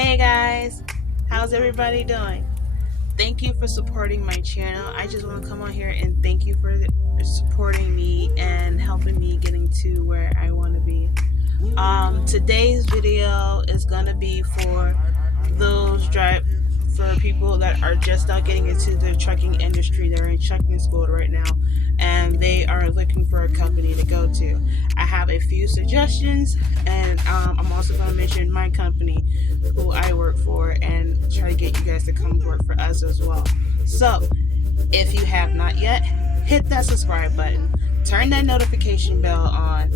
Hey guys, how's everybody doing? Thank you for supporting my channel. I just want to come on here and thank you for supporting me and helping me getting to where I want to be. Today's video is gonna be for people that are just now getting into the trucking industry. They're in trucking school right now and they are looking for a company to go to. I have a few suggestions, and I'm also going to mention my company who I work for and try to get you guys to come work for us as well. So if you have not yet, hit that subscribe button, turn that notification bell on,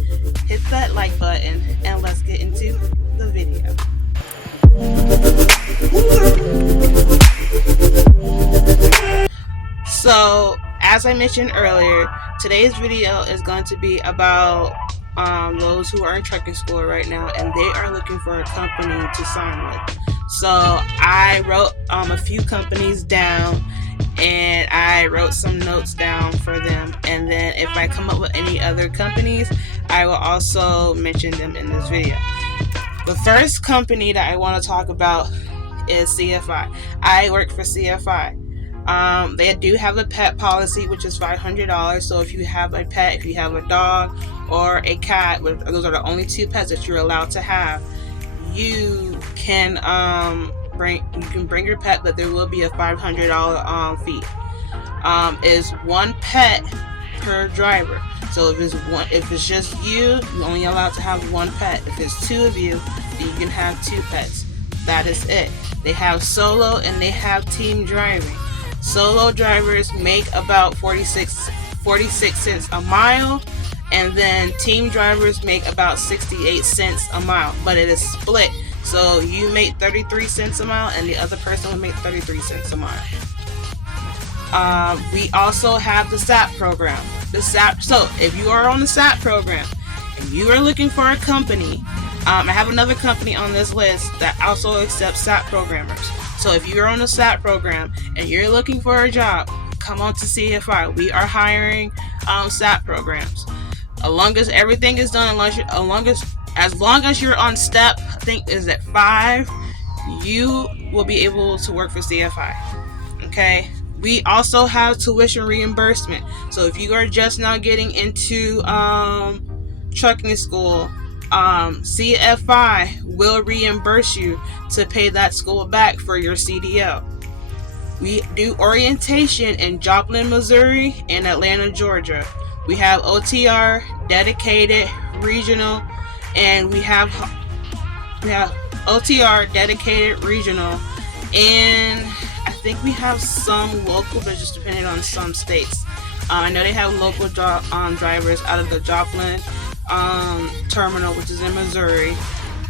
hit that like button, and let's get into the video. So as I mentioned earlier, today's video is going to be about those who are in trucking school right now and they are looking for a company to sign with. So I wrote a few companies down and I wrote some notes down for them, and then if I come up with any other companies, I will also mention them in this video. The first company that I want to talk about is CFI. I work for CFI. They do have a pet policy, which is $500. So if you have a pet, if you have a dog or a cat, those are the only two pets that you're allowed to have, you can bring your pet, but there will be a $500 fee. Is one pet per driver. So if it's just you, you're only allowed to have one pet. If it's two of you, then you can have two pets. That is it. They have solo and they have team driving. Solo drivers make about 46 cents a mile, and then team drivers make about 68 cents a mile, but it is split. So you make 33 cents a mile and the other person will make 33 cents a mile. We also have the SAP program. So if you are on the SAP program and you are looking for a company, I have another company on this list that also accepts SAP programmers. So if you're on the SAP program and you're looking for a job, come on to CFI. We are hiring SAP programs. As long as everything is done, as long as you're on step, I think is at 5, you will be able to work for CFI. Okay. We also have tuition reimbursement. So if you are just now getting into trucking school, CFI will reimburse you to pay that school back for your CDL. We do orientation in Joplin, Missouri and Atlanta, Georgia. We have OTR, dedicated, regional, and we have OTR, dedicated, regional, and I think we have some local, but just depending on some states. I know they have local drivers out of the Joplin terminal, which is in Missouri,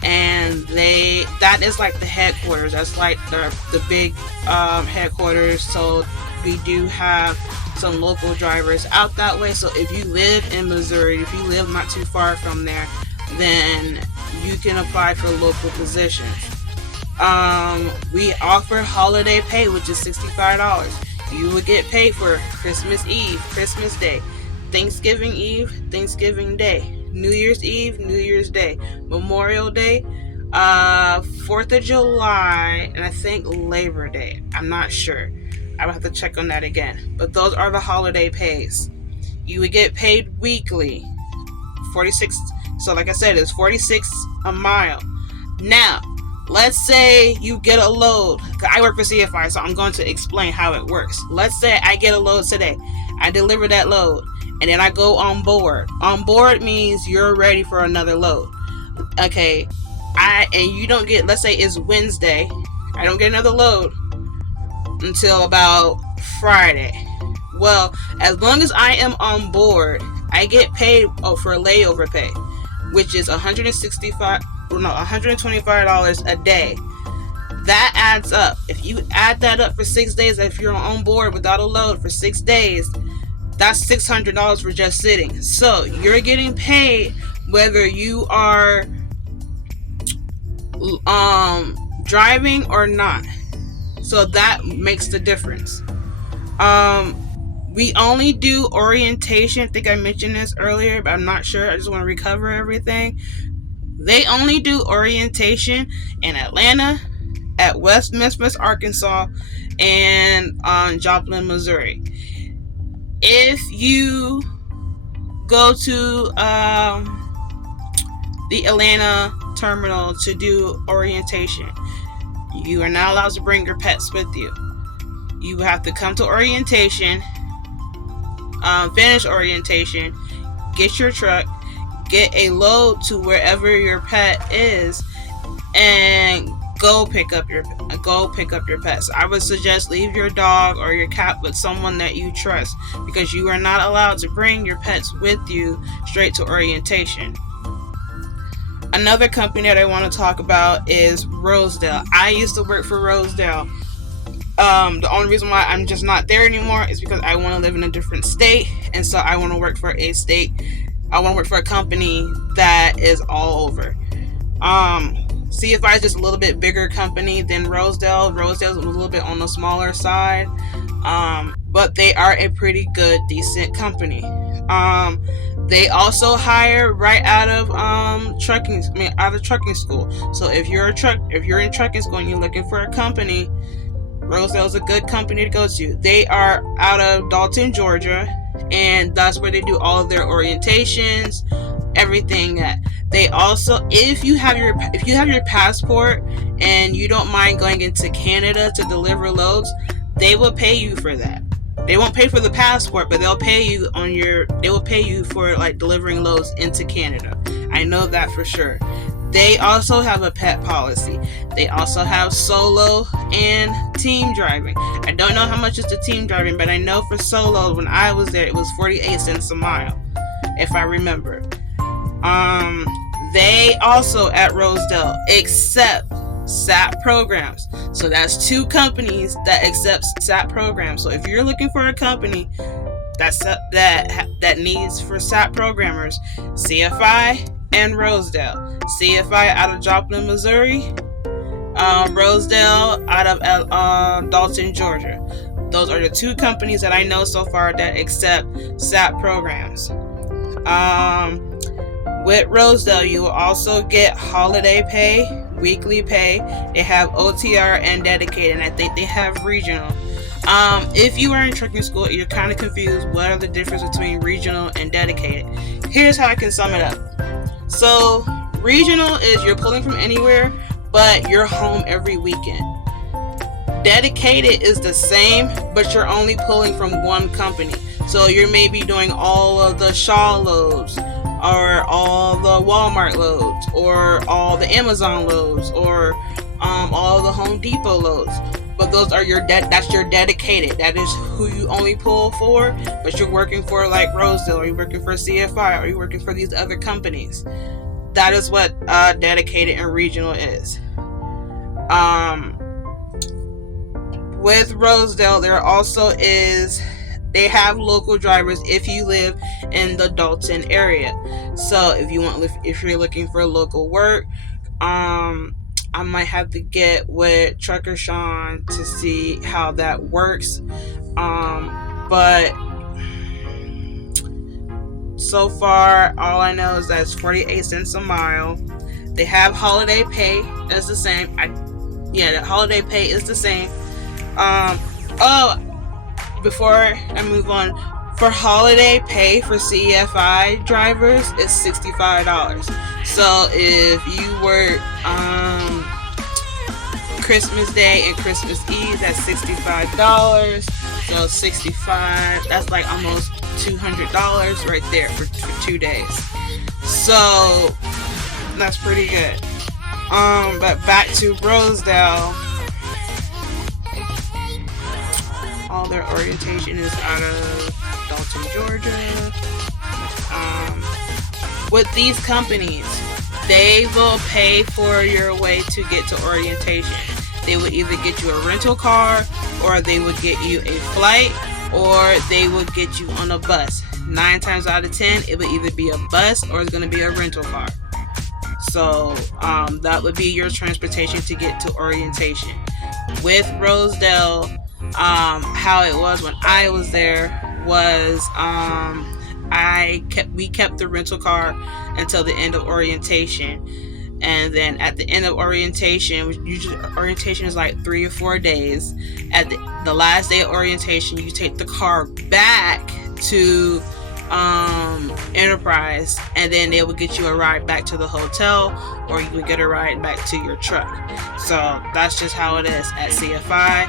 and that is like the headquarters. That's like the big headquarters. So we do have some local drivers out that way. So if you live in Missouri, if you live not too far from there, then you can apply for local positions. We offer holiday pay, which is $65. You would get paid for Christmas Eve, Christmas Day, Thanksgiving Eve, Thanksgiving Day, New Year's Eve, New Year's Day, Memorial Day, 4th of July, and I think Labor Day. I'm not sure. I would have to check on that again. But those are the holiday pays. You would get paid weekly. 46. So like I said, it's 46 a mile. Now, let's say you get a load. I work for CFI, so I'm going to explain how it works. Let's say I get a load today. I deliver that load, and then I go on board. On board means you're ready for another load. Okay, and you don't get, let's say it's Wednesday. I don't get another load until about Friday. Well, as long as I am on board, I get paid for layover pay, which is $125 a day. That adds up. If you add that up for 6 days, if you're on board without a load for 6 days, that's $600 for just sitting. So you're getting paid whether you are driving or not. So that makes the difference. We only do orientation. I think I mentioned this earlier, but I'm not sure. I just want to recover everything. They only do orientation in Atlanta, at West Memphis, Arkansas, and on Joplin, Missouri. If you go to the Atlanta terminal to do orientation, you are not allowed to bring your pets with you. You have to come to orientation, finish orientation, get your truck, get a load to wherever your pet is, and go pick up your pets. I would suggest leave your dog or your cat with someone that you trust, because you are not allowed to bring your pets with you straight to orientation. Another company that I want to talk about is Rosedale. I used to work for Rosedale. The only reason why I'm just not there anymore is because I want to live in a different state, and so I want to work for a company that is all over. CFI is just a little bit bigger company than Rosedale. Rosedale is a little bit on the smaller side, but they are a pretty good, decent company. They also hire right out of trucking school. So if you're in trucking school and you're looking for a company, Rosedale is a good company to go to. They are out of Dalton, Georgia, and that's where they do all of their orientations, everything. They also, if you have your passport and you don't mind going into Canada to deliver loads, they will pay you for that. They won't pay for the passport, but they'll pay you for like delivering loads into Canada. I know that for sure. They also have a pet policy. They also have solo and team driving. I don't know how much is the team driving, but I know for solo, when I was there, it was 48 cents a mile, if I remember. They also at Rosedale accept SAP programs. So that's two companies that accept SAP programs. So if you're looking for a company that needs for SAP programmers, CFI and Rosedale. CFI out of Joplin, Missouri. Rosedale out of Dalton, Georgia. Those are the two companies that I know so far that accept SAP programs. With Rosedale, you will also get holiday pay, weekly pay. They have OTR and dedicated, and I think they have regional. If you are in trucking school, you're kind of confused. What are the difference between regional and dedicated? Here's how I can sum it up. So, regional is you're pulling from anywhere, but you're home every weekend. Dedicated is the same, but you're only pulling from one company. So you may be doing all of the Shaw loads, or all the Walmart loads, or all the Amazon loads, or all the Home Depot loads. But those are that's your dedicated. That is who you only pull for, but you're working for like Rosedale, or you're working for CFI, or you're working for these other companies. That is what dedicated and regional is. With Rosedale, they have local drivers if you live in the Dalton area. So if you're looking for local work, I might have to get with Trucker Sean to see how that works. But so far, all I know is that it's 48 cents a mile. They have holiday pay. That's the same. The holiday pay is the same. Before I move on, for holiday pay for CFI drivers is $65. So if you work Christmas Day and Christmas Eve, that's $65. So 65, that's like almost $200 right there for 2 days. So that's pretty good. But back to Rosedale. All their orientation is out of Dalton, Georgia. With these companies, they will pay for your way to get to orientation. They would either get you a rental car, or they would get you a flight, or they would get you on a bus. 9 times out of 10, it would either be a bus or it's going to be a rental car. So that would be your transportation to get to orientation. With Rosedale, how it was when I was there was we kept the rental car until the end of orientation, and then at the end of orientation, which usually orientation is like 3 or 4 days, at the last day of orientation, you take the car back to Enterprise, and then they will get you a ride back to the hotel, or you would get a ride back to your truck. So that's just how it is at CFI.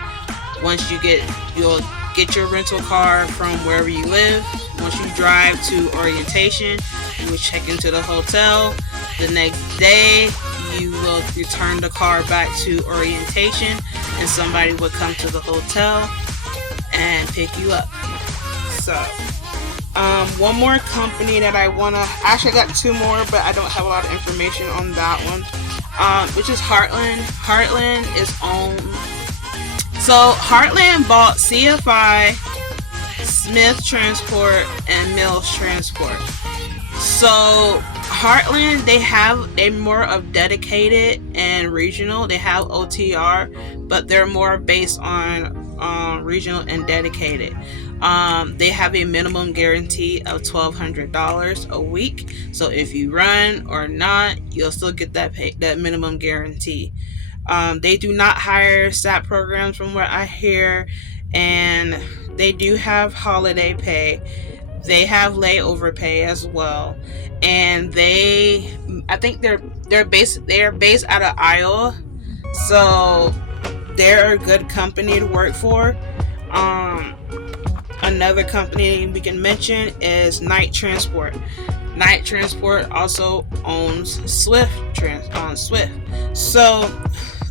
Once you'll get your rental car from wherever you live. Once you drive to orientation, you will check into the hotel. The next day, you will return the car back to orientation, and somebody will come to the hotel and pick you up. So one more company that I actually I got 2 more, but I don't have a lot of information on that one, which is Heartland. Heartland is owned, so Heartland bought CFI, Smith Transport, and Mills Transport. So Heartland, they're more of dedicated and regional. They have OTR, but they're more based on regional and dedicated. They have a minimum guarantee of $1,200 a week. So if you run or not, you'll still get that minimum guarantee. They do not hire SAP programs from what I hear, and they do have holiday pay. They have layover pay as well, and I think they're based out of Iowa, so they're a good company to work for. Another company we can mention is Knight Transport. Knight Transport also owns Swift. So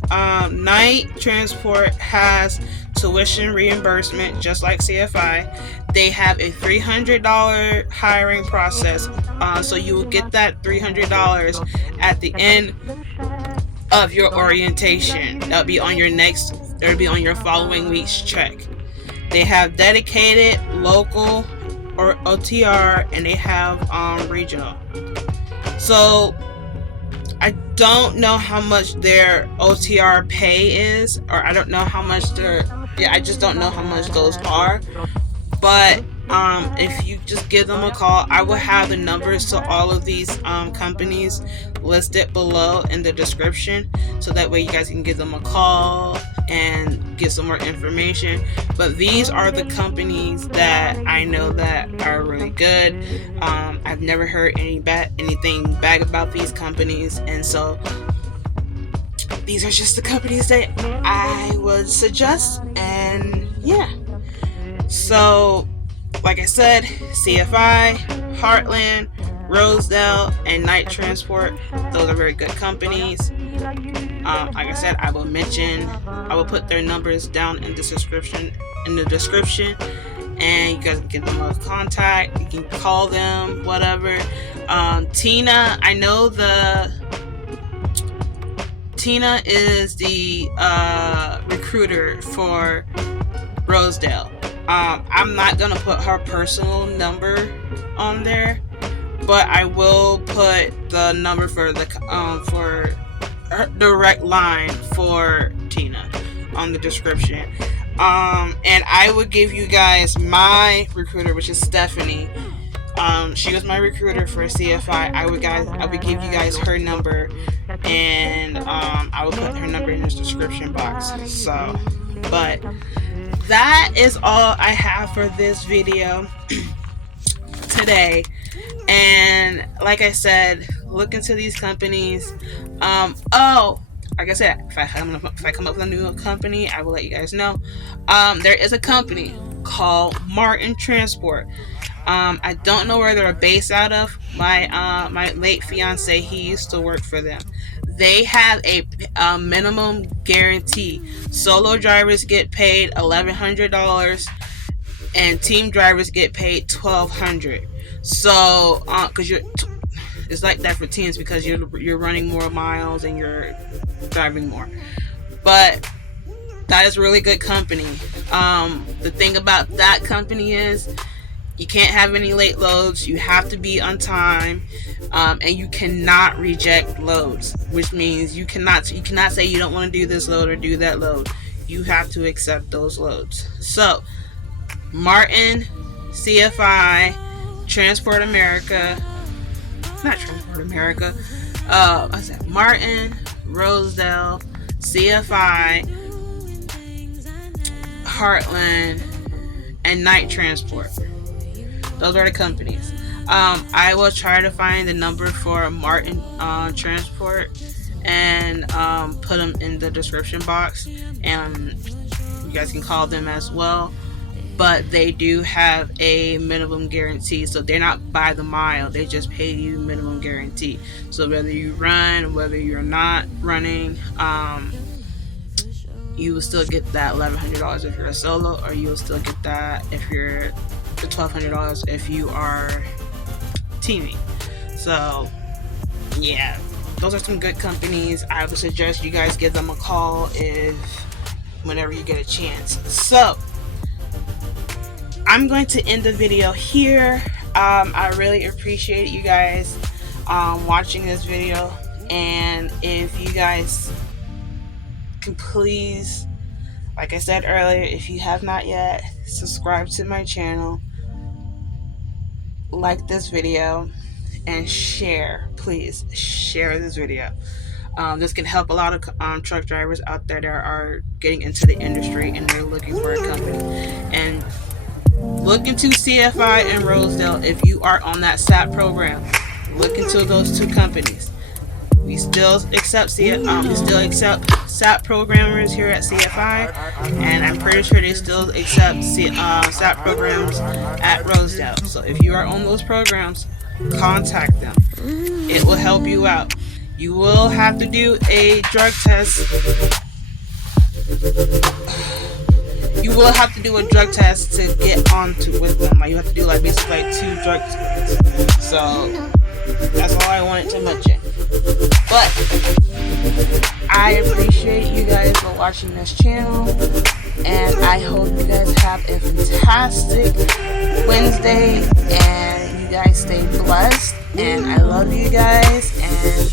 Knight Transport has tuition reimbursement just like CFI. They have a $300 hiring process, so you will get that $300 at the end of your orientation. That'll be on your following week's check. They have dedicated, local, or OTR, and they have regional. So I don't know how much their OTR pay is, or I don't know how much I just don't know how much those are. But if you just give them a call, I will have the numbers to all of these companies listed below in the description, so that way you guys can give them a call and get some more information. But these are the companies that I know that are really good. I've never heard anything bad about these companies, and so these are just the companies that I would suggest. And yeah, so like I said, CFI, Heartland, Rosedale, and Knight Transport, those are very good companies. Like I said, I will put their numbers down in the description, and you guys can give them a contact. You can call them, whatever. Tina, I know Tina is the recruiter for Rosedale. I'm not gonna put her personal number on there, but I will put the number for her direct line for Tina on the description. And I would give you guys my recruiter, which is Stephanie. She was my recruiter for CFI. I would give you guys her number, and I will put her number in the description box. So, but that is all I have for this video today. And like I said, look into these companies. Like I said, if I come up with a new company, I will let you guys know. There is a company called Martin Transport. I don't know where they're based out of. My late fiance, he used to work for them. They have a minimum guarantee. Solo drivers get paid $1,100, and team drivers get paid $1,200. So, because it's like that for teams, because you're running more miles and you're driving more. But that is a really good company. The thing about that company is you can't have any late loads. You have to be on time, and you cannot reject loads, which means you cannot say you don't want to do this load or do that load. You have to accept those loads. So, Martin, CFI, not Transport America, I said Martin, Rosedale, CFI, Heartland, and Night Transport. Those are the companies. I will try to find the number for Martin Transport and put them in the description box, and you guys can call them as well. But they do have a minimum guarantee, so they're not by the mile, they just pay you minimum guarantee. So whether you run, whether you're not running, you will still get that $1,100 if you're a solo, or you will still get that if you're the $1,200 if you are teaming. So yeah, those are some good companies. I would suggest you guys give them a call whenever you get a chance. So I'm going to end the video here. I really appreciate you guys watching this video, and if you guys can please, like I said earlier, if you have not yet, subscribe to my channel, like this video, and share. Please share this video. This can help a lot of truck drivers out there that are getting into the industry and they're looking for a company. And look into CFI and Rosedale if you are on that SAP program. Look into those two companies. We still accept SAP programmers here at CFI, and I'm pretty sure they still accept SAP programs at Rosedale. So if you are on those programs, contact them. It will help you out. You will have to do a drug test. You will have to do a drug test to get onto with them. Like, you have to do basically 2 drug tests. So that's all I wanted to mention. But I appreciate you guys for watching this channel, and I hope you guys have a fantastic Wednesday, and you guys stay blessed, and I love you guys, and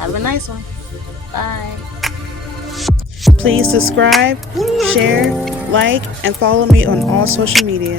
have a nice one. Bye. Please subscribe, share, like, and follow me on all social media.